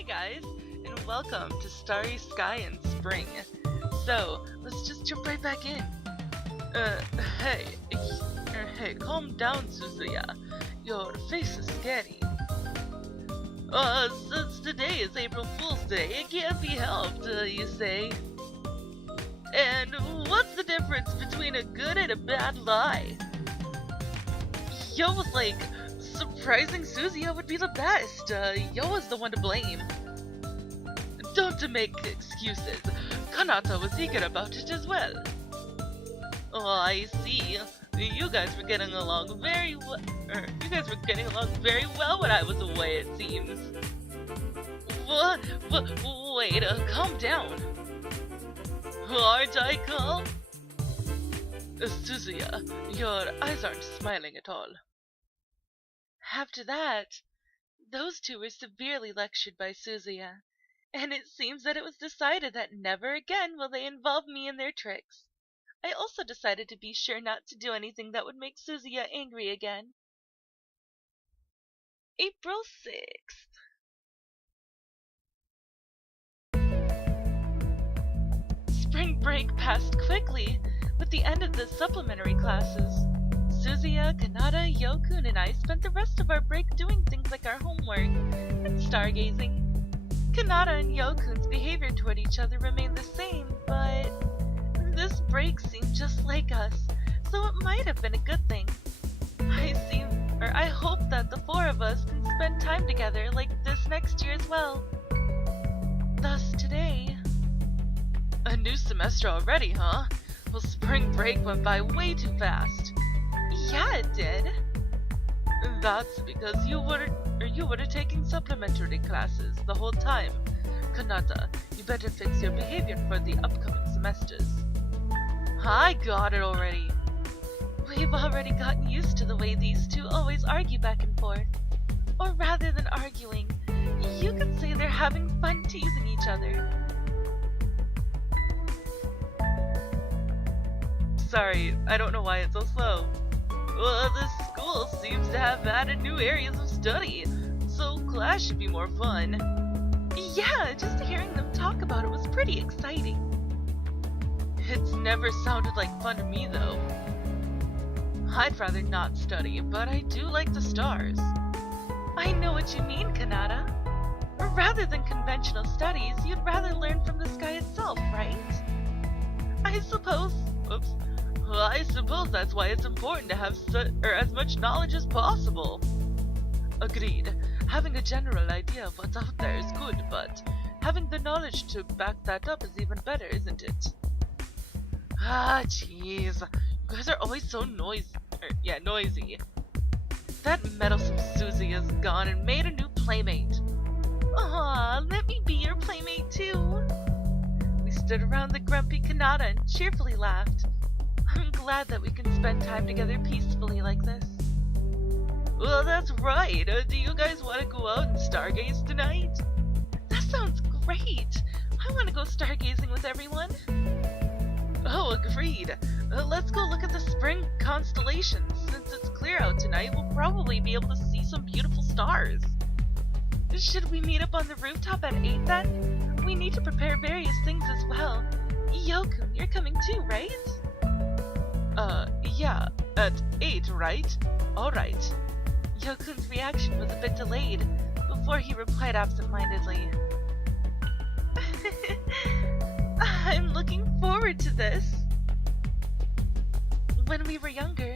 Hey guys, and welcome to Starry Sky and Spring. So, let's just jump right back in. Hey, calm down, Suzuya. Your face is scary. Since today is April Fool's Day, it can't be helped, you say. And what's the difference between a good and a bad lie? Yo was like, surprising Suzuya would be the best. Yo was the one to blame. Don't make excuses. Kanata was eager about it as well. Oh, I see. You guys were getting along very well. Very well when I was away, it seems. Wait, calm down. Aren't I calm? Suzuya, your eyes aren't smiling at all. After that, those two were severely lectured by Suzuya, and it seems that it was decided that never again will they involve me in their tricks. I also decided to be sure not to do anything that would make Suzuya angry again. April 6th. Spring break passed quickly with the end of the supplementary classes. Suzuya, Kanata, Yokun, and I spent the rest of our break doing things like our homework and stargazing. Kanata and Yokun's behavior toward each other remained the same, but this break seemed just like us, so it might have been a good thing. I hope that the four of us can spend time together like this next year as well. Thus today. A new semester already, huh? Well, spring break went by way too fast. Yeah, it did. That's because you were taking supplementary classes the whole time. Kanata, you better fix your behavior for the upcoming semesters. I got it already. We've already gotten used to the way these two always argue back and forth. Or rather than arguing, you could say they're having fun teasing each other. Sorry, I don't know why it's so slow. Well, this school seems to have added new areas of study, so class should be more fun. Yeah, just hearing them talk about it was pretty exciting. It's never sounded like fun to me, though. I'd rather not study, but I do like the stars. I know what you mean, Kanata. Rather than conventional studies, you'd rather learn from the sky itself, right? I suppose that's why it's important to have as much knowledge as possible. Agreed. Having a general idea of what's out there is good, but having the knowledge to back that up is even better, isn't it? Ah, jeez. You guys are always so noisy. That meddlesome Susie is gone and made a new playmate. Aw, let me be your playmate too. We stood around the grumpy Kanata and cheerfully laughed. I'm glad that we can spend time together peacefully like this. Well, that's right. Do you guys want to go out and stargaze tonight? That sounds great. I want to go stargazing with everyone. Oh, agreed. Let's go look at the spring constellations. Since it's clear out tonight, we'll probably be able to see some beautiful stars. Should we meet up on the rooftop at 8 then? We need to prepare various things as well. Yokun, you're coming too, right? Yeah, at 8, right? Alright. Yokun's reaction was a bit delayed before he replied absent-mindedly. I'm looking forward to this. When we were younger,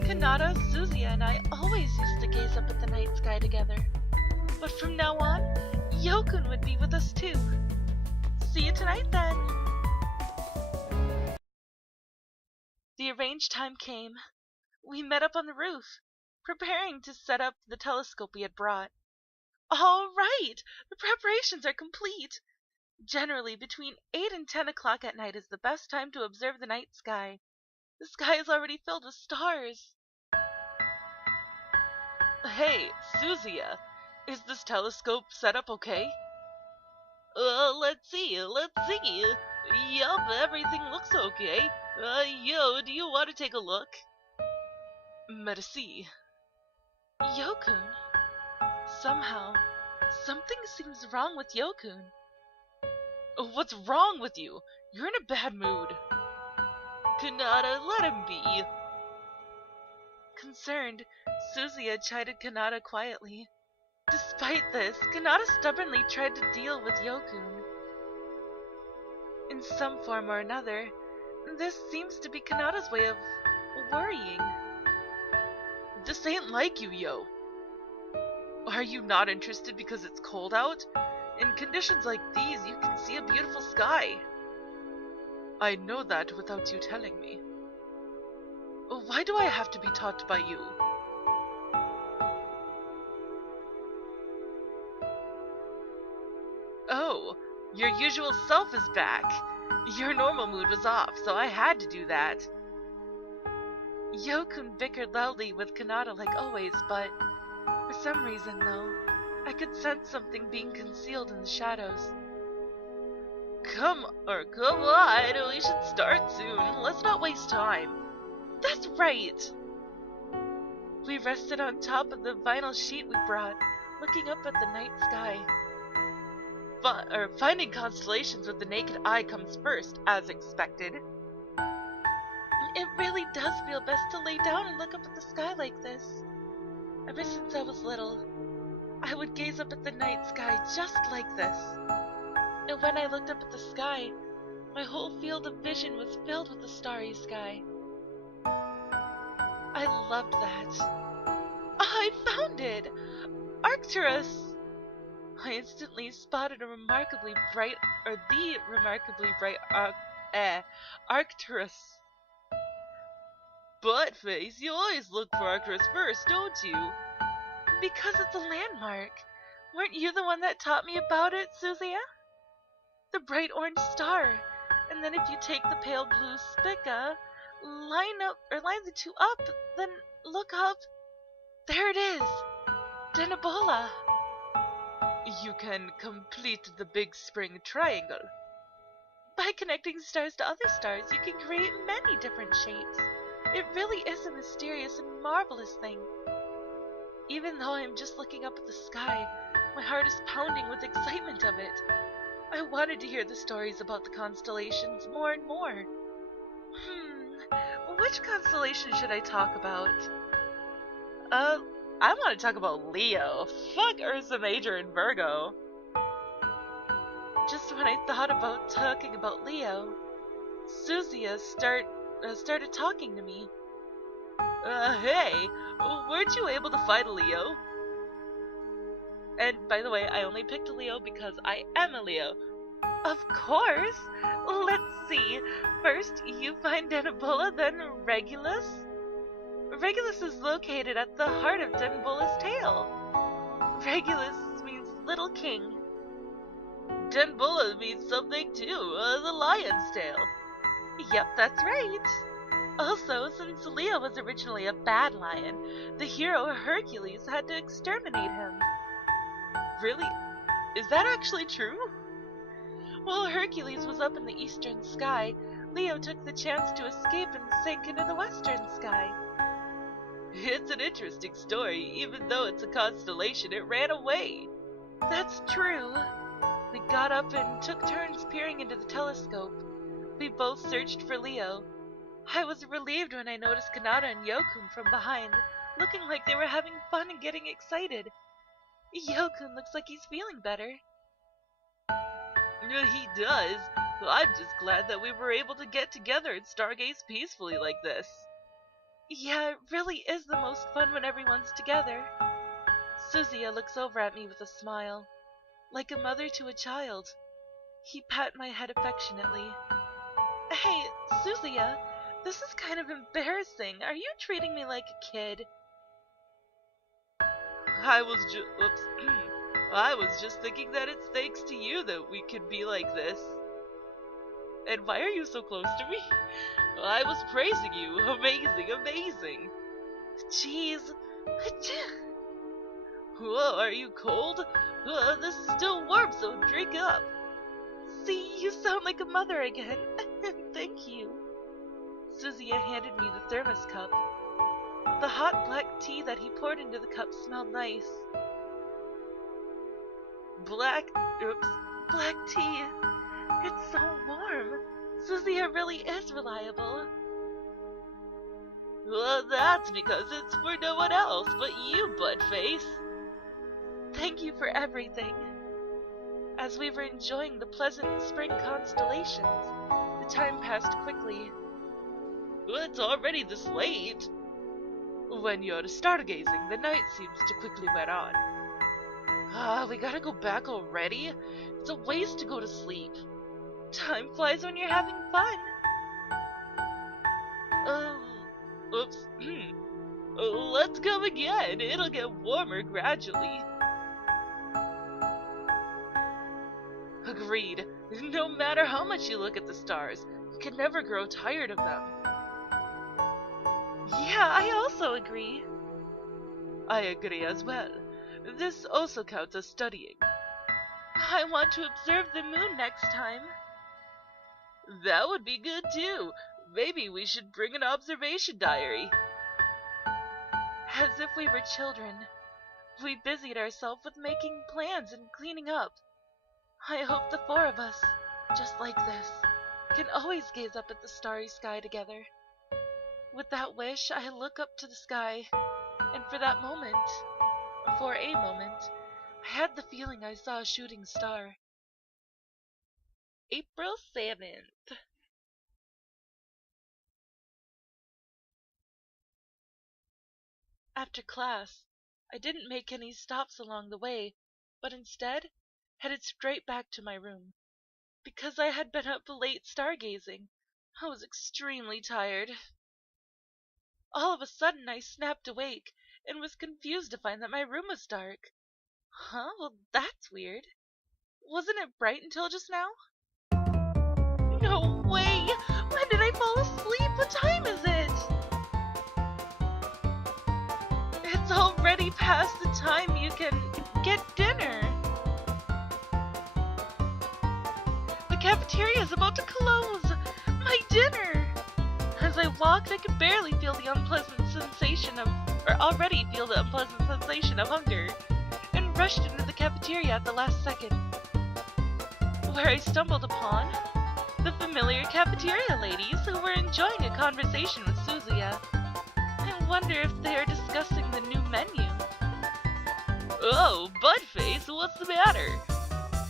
Kanata, Suzuya, and I always used to gaze up at the night sky together. But from now on, Yokun would be with us too. See you tonight then. The arranged time came. We met up on the roof, preparing to set up the telescope we had brought. All right, the preparations are complete. Generally, between 8 and 10 o'clock at night is the best time to observe the night sky. The sky is already filled with stars. Hey, Suzuya, is this telescope set up okay? Let's see. Yup, everything looks okay. Yo, do you want to take a look? Merci. Yokun. Somehow, Something seems wrong with Yokun. What's wrong with you? You're in a bad mood. Kanata, let him be. Concerned, Suzuya chided Kanata quietly. Despite this, Kanata stubbornly tried to deal with Yokun. In some form or another, this seems to be Kanata's way of worrying. This ain't like you, Yo. Are you not interested because it's cold out? In conditions like these, you can see a beautiful sky. I know that without you telling me. Why do I have to be taught by you? Oh, your usual self is back. Your normal mood was off, so I had to do that. Yokun bickered loudly with Kanata like always, but for some reason, though, I could sense something being concealed in the shadows. Come on, we should start soon. Let's not waste time. That's right! We rested on top of the vinyl sheet we brought, looking up at the night sky. Finding constellations with the naked eye comes first, as expected. It really does feel best to lay down and look up at the sky like this. Ever since I was little, I would gaze up at the night sky just like this. And when I looked up at the sky, my whole field of vision was filled with the starry sky. I loved that. I found it! Arcturus! I instantly spotted the remarkably bright Arcturus. Buttface, you always look for Arcturus first, don't you? Because it's a landmark. Weren't you the one that taught me about it, Suzuya? The bright orange star. And then if you take the pale blue spica, line the two up, then look up. There it is! Denebola! You can complete the big spring triangle. By connecting stars to other stars, you can create many different shapes. It really is a mysterious and marvelous thing. Even though I'm just looking up at the sky, my heart is pounding with excitement of it. I wanted to hear the stories about the constellations more and more. Which constellation should I talk about? I want to talk about Leo. Fuck Ursa Major and Virgo. Just when I thought about talking about Leo, Suzuya started talking to me. Hey, weren't you able to find Leo? And by the way, I only picked Leo because I am a Leo. Of course! Let's see. First, you find Denebola, then Regulus? Regulus is located at the heart of Denbola's tail. Regulus means little king. Denbola means something too, the lion's tail. Yep, that's right. Also, since Leo was originally a bad lion, the hero Hercules had to exterminate him. Really? Is that actually true? While Hercules was up in the eastern sky, Leo took the chance to escape and sank into the western sky. It's an interesting story. Even though it's a constellation, it ran away. That's true. We got up and took turns peering into the telescope. We both searched for Leo. I was relieved when I noticed Kanata and Yokun from behind, looking like they were having fun and getting excited. Yokun looks like he's feeling better. He does. I'm just glad that we were able to get together and stargaze peacefully like this. Yeah, it really is the most fun when everyone's together. Suzuya looks over at me with a smile, like a mother to a child. He pat my head affectionately. Hey, Suzuya, this is kind of embarrassing. Are you treating me like a kid? I was just thinking that it's thanks to you that we could be like this. And why are you so close to me? I was praising you. Amazing, amazing. Jeez. Whoa, are you cold? This is still warm, so drink up. See, you sound like a mother again. Thank you. Suzuya handed me the thermos cup. The hot black tea that he poured into the cup smelled nice. Black, oops, black tea. It's so warm. Suzia really is reliable. Well, that's because it's for no one else but you, Budface. Thank you for everything. As we were enjoying the pleasant spring constellations, the time passed quickly. It's already this late. When you're stargazing, the night seems to quickly wear on. We gotta go back already? It's a waste to go to sleep. Time flies when you're having fun. Oops. Let's go again. It'll get warmer gradually. Agreed. No matter how much you look at the stars, you can never grow tired of them. Yeah, I also agree. I agree as well. This also counts as studying. I want to observe the moon next time. That would be good too. Maybe we should bring an observation diary. As if we were children, we busied ourselves with making plans and cleaning up. I hope the four of us, just like this, can always gaze up at the starry sky together. With that wish, I look up to the sky, and for a moment, I had the feeling I saw a shooting star. April 7th. After class, I didn't make any stops along the way, but instead headed straight back to my room. Because I had been up late stargazing, I was extremely tired. All of a sudden I snapped awake and was confused to find that my room was dark. Well, that's weird. Wasn't it bright until just now? No way! When did I fall asleep? What time is it? It's already past the time you can get dinner. The cafeteria is about to close. My dinner! As I walked, I could barely feel the unpleasant sensation of hunger, and rushed into the cafeteria at the last second, where I stumbled upon the familiar cafeteria ladies who were enjoying a conversation with Suzia. I wonder if they are discussing the new menu. Oh, Budface, what's the matter?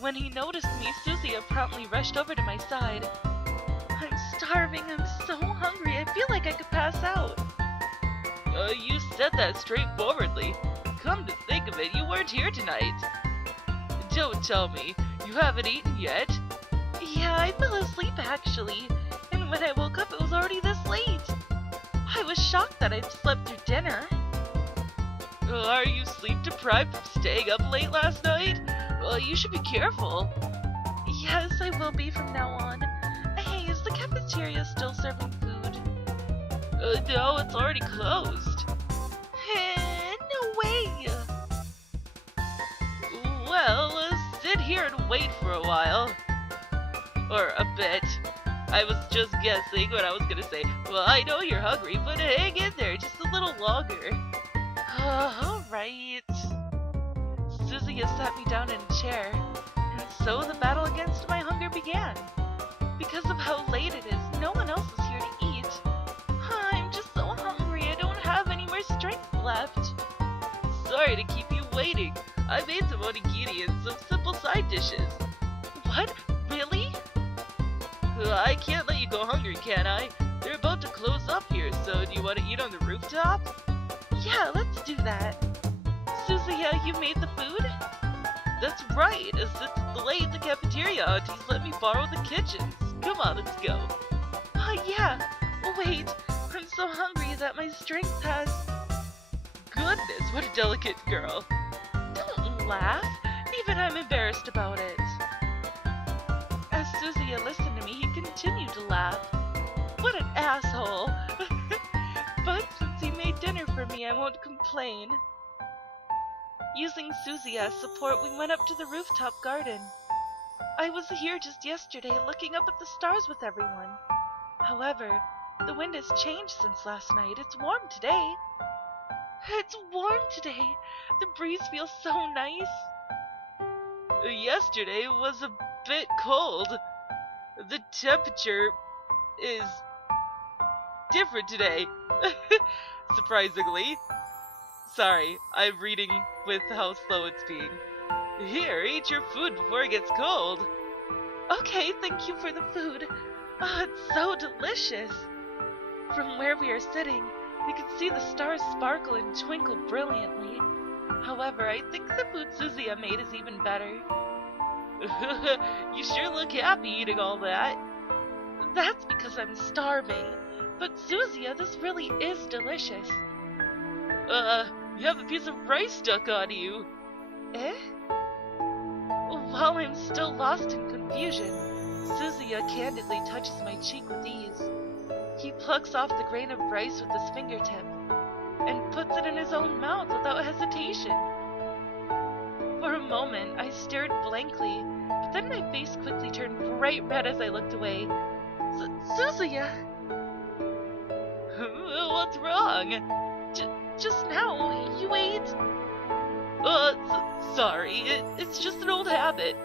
When he noticed me, Suzia promptly rushed over to my side. I'm starving, I'm so hungry, I feel like I could pass out. You said that straightforwardly. Come to think of it, you weren't here tonight. Don't tell me, you haven't eaten yet? Yeah, I fell asleep actually, and when I woke up it was already this late. I was shocked that I'd slept through dinner. Are you sleep deprived from staying up late last night? Well, you should be careful. Yes, I will be from now on. Hey, is the cafeteria still serving food? No, it's already closed. No way! Well, sit here and wait for a while. Or a bit. I was just guessing what I was gonna say. Well, I know you're hungry, but hang in there just a little longer. Alright. Suzia sat me down in a chair, and so the battle against my hunger began. Because of how late it is, no one else is here to eat. I'm just so hungry, I don't have any more strength left. Sorry to keep you waiting. I made some onigiri and some simple side dishes. What? Really? I can't let you go hungry, can I? They're about to close up here, so do you want to eat on the rooftop? Yeah, let's do that. Suzia, you made the food? That's right, as it's late, the cafeteria aunties let me borrow the kitchens. Come on, let's go. Yeah. Wait, I'm so hungry that my strength has... Goodness, what a delicate girl. Don't laugh. Even I'm embarrassed about it. As Suzia listened to me, he continued to laugh. What an asshole. But since he made dinner for me, I won't complain. Using Susie as support, we went up to the rooftop garden. I was here just yesterday looking up at the stars with everyone. However, the wind has changed since last night. It's warm today. It's warm today. The breeze feels so nice. Yesterday was a bit cold. The temperature is different today. Surprisingly. Sorry, I'm reading with how slow it's being. Here, eat your food before it gets cold. Okay, thank you for the food. Oh, it's so delicious. From where we are sitting, we can see the stars sparkle and twinkle brilliantly. However, I think the food Suzuya made is even better. You sure look happy eating all that. That's because I'm starving. But Suzuya, this really is delicious. You have a piece of rice stuck on you. Eh? While I'm still lost in confusion, Suzuya candidly touches my cheek with ease. He plucks off the grain of rice with his fingertip and puts it in his own mouth without hesitation. For a moment, I stared blankly, but then my face quickly turned bright red as I looked away. Suzuya! What's wrong? Just now, you ate... Sorry, it's just an old habit.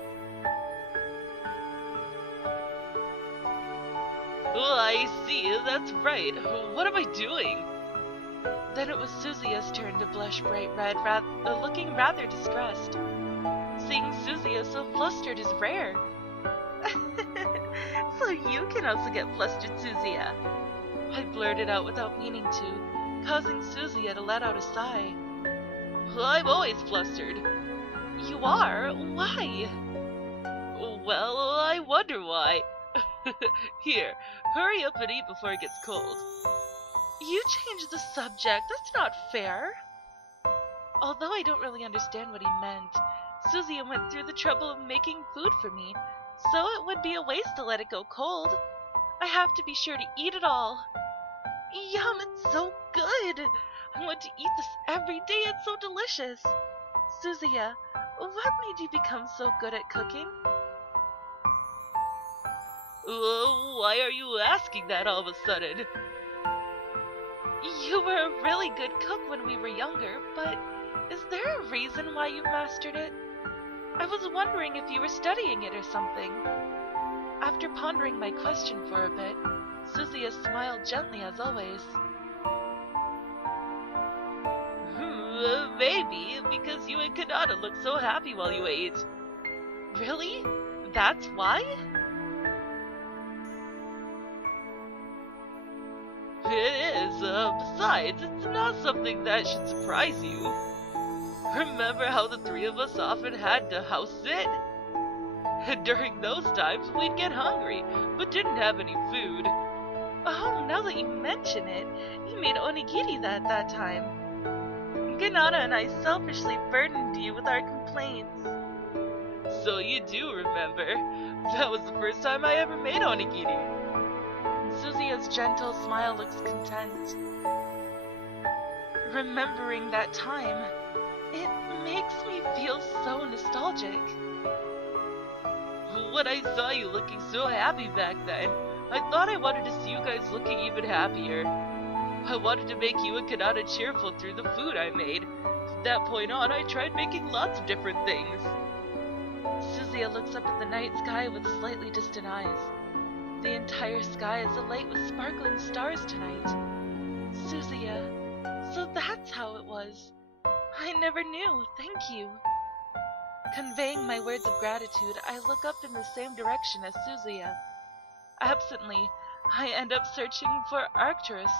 Oh, I see, that's right. What am I doing? Then it was Suzuya's turn to blush bright red, looking rather distressed. Seeing Suzuya so flustered is rare. So you can also get flustered, Suzuya. I blurted out without meaning to, causing Suzuya to let out a sigh. I'm always flustered. You are? Why? Well, I wonder why. Here, hurry up and eat before it gets cold. You changed the subject. That's not fair. Although I don't really understand what he meant, Suzuya went through the trouble of making food for me, so it would be a waste to let it go cold. I have to be sure to eat it all. Yum, it's so good. I want to eat this every day. It's so delicious. Suzuya, what made you become so good at cooking? Why are you asking that all of a sudden? You were a really good cook when we were younger, but is there a reason why you mastered it? I was wondering if you were studying it or something. After pondering my question for a bit, Suzuya smiled gently as always. Maybe, because you and Kanata looked so happy while you ate. Really? That's why? It is. Besides, it's not something that should surprise you. Remember how the three of us often had to house sit? And during those times, we'd get hungry, but didn't have any food. Oh, now that you mention it, you made onigiri that time. Kanata and I selfishly burdened you with our complaints. So you do remember. That was the first time I ever made onigiri. Suzuya's gentle smile looks content. Remembering that time, it makes me feel so nostalgic. When I saw you looking so happy back then, I thought I wanted to see you guys looking even happier. I wanted to make you and Kanata cheerful through the food I made. From that point on, I tried making lots of different things. Suzuya looks up at the night sky with slightly distant eyes. The entire sky is alight with sparkling stars tonight. Suzuya, so that's how it was. I never knew, thank you. Conveying my words of gratitude, I look up in the same direction as Suzuya. Absently, I end up searching for Arcturus.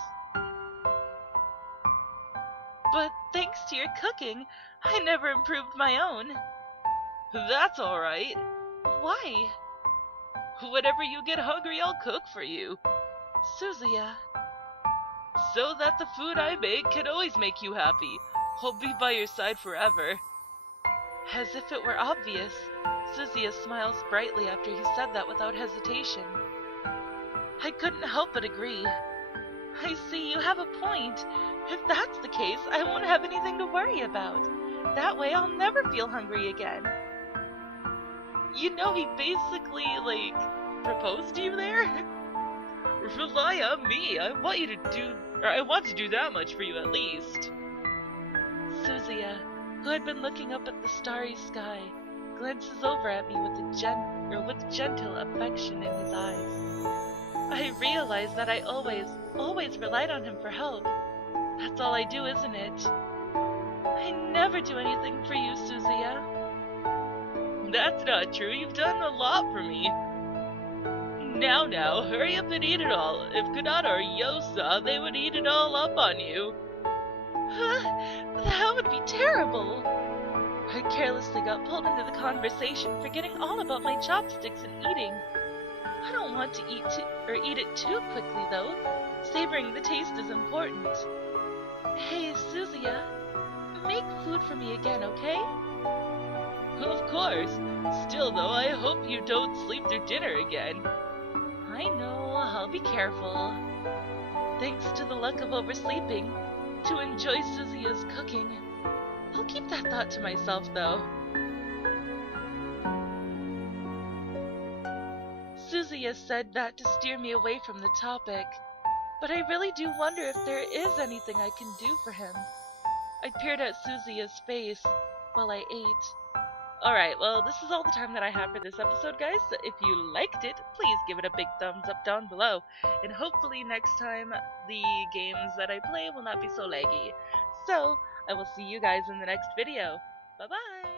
But thanks to your cooking, I never improved my own. That's alright. Why? Whenever you get hungry, I'll cook for you. Suzuya. So that the food I make can always make you happy. I'll be by your side forever. As if it were obvious, Suzuya smiles brightly after he said that without hesitation. I couldn't help but agree. I see, you have a point. If that's the case, I won't have anything to worry about. That way I'll never feel hungry again. You know, he basically, proposed to you there? Rely on me. I want to do that much for you at least. Suzuya, who had been looking up at the starry sky, glances over at me with gentle affection in his eyes. I realize that I always relied on him for help. That's all I do, isn't it? I never do anything for you, Suzuya. That's not true. You've done a lot for me. Now, hurry up and eat it all. If Kanata or Yo saw, they would eat it all up on you. Huh? That would be terrible. I carelessly got pulled into the conversation, forgetting all about my chopsticks and eating. I don't want to eat it too quickly, though. Savoring the taste is important. Hey, Suzuya, make food for me again, okay? Of course. Still, though, I hope you don't sleep through dinner again. I know, I'll be careful. Thanks to the luck of oversleeping, to enjoy Suzuya's cooking. I'll keep that thought to myself, though. Suzuya said that to steer me away from the topic, but I really do wonder if there is anything I can do for him. I peered at Suzuya's face while I ate. Alright, well, this is all the time that I have for this episode, guys. If you liked it, please give it a big thumbs up down below. And hopefully next time the games that I play will not be so laggy. So, I will see you guys in the next video. Bye-bye!